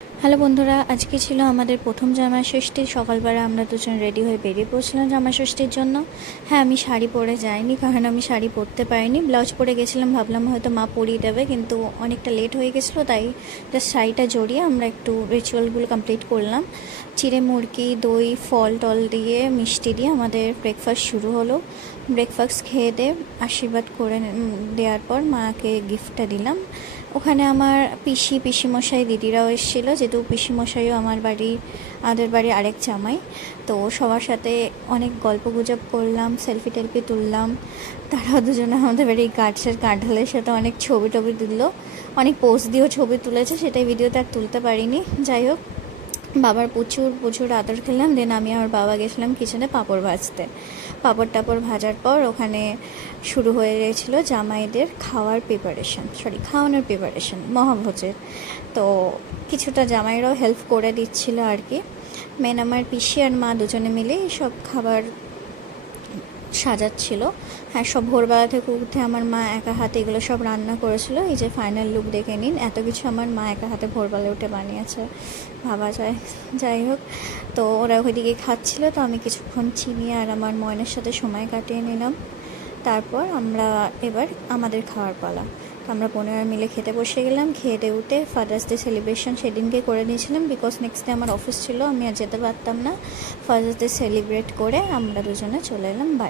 Hello বন্ধুরা, আজকে ছিল আমাদের প্রথম জামাষষ্ঠী। সকালবেলা আমরা দুজন রেডি হয়ে বেরিয়ে পড়ছিলাম জামাষষ্ঠীর জন্য। হ্যাঁ, আমি শাড়ি পরে যাইনি, কারণ আমি শাড়ি পরতে পারিনি। ব্লাউজ পরে গেছিলাম, ভাবলাম হয়তো মা পরিয়ে দেবে, কিন্তু অনেকটা লেট হয়ে গেছিলো, তাই জাস্ট শাড়িটা জড়িয়ে আমরা একটু রিচুয়ালগুলো কমপ্লিট করলাম। চিড়ে মুরগি, দই, ফল টল দিয়ে, মিষ্টি দিয়ে আমাদের ব্রেকফাস্ট শুরু হলো। ব্রেকফাস্ট খেয়ে দিয়ে আশীর্বাদ করে দেওয়ার পর মাকে গিফটটা দিলাম। ওখানে আমার পিসিমশাই দিদিরাও এসেছিলো, যেহেতু পিসিমশাইও আমাদের বাড়ির আরেক জামাই। তো সবার সাথে অনেক গল্প গুজব করলাম, সেলফি টেলফি তুললাম। তারাও দুজনে আমাদের বাড়ির গাছের কাঁঠালের সাথে অনেক ছবি টবি তুললো, অনেক পোজ দিয়েও ছবি তুলেছে, সেটাই ভিডিওতে আর তুলতে পারিনি। যাই হোক, বাবার প্রচুর আদর খেলাম। দেন আমি আর বাবা গেছিলাম কিচেনে পাঁপড় ভাজতে। পাঁপড় টাপড় ভাজার পর ওখানে শুরু হয়ে গিয়েছিলো জামাইদের খাওয়ানোর প্রিপারেশন মহাভোজের। তো কিছুটা জামাইরাও হেল্প করে দিচ্ছিলো আর কি। মেন আমার পিসি আর মা দুজনে মিলে সব খাবার সাজাচ্ছিল। হ্যাঁ, সব ভোরবেলা থেকে উঠে আমার মা একা হাতে এগুলো সব রান্না করেছিল। এই যে ফাইনাল লুক দেখে নিন, এত কিছু আমার মা একা হাতে ভোরবেলা উঠে বানিয়েছে, ভাবা যায়। যাই হোক, তো ওরা ওইদিকে খাচ্ছিল, তো আমি কিছুক্ষণ চিনি আর আমার ময়নার সাথে সময় কাটিয়ে নিলাম। তারপর আমরা এবার আমাদের খাওয়ার পালা। তো আমরা 15 মিলে খেতে বসে গেলাম। খেয়ে দিয়ে উঠে ফাদার্স ডে সেলিব্রেশন সেদিনকে করে নিয়েছিলাম, বিকজ নেক্সট ডে আমার অফিস ছিল, আমি আর যেতে পারতাম না। ফাদার্স ডে সেলিব্রেট করে আমরা দুজনে চলে এলাম বাড়ি।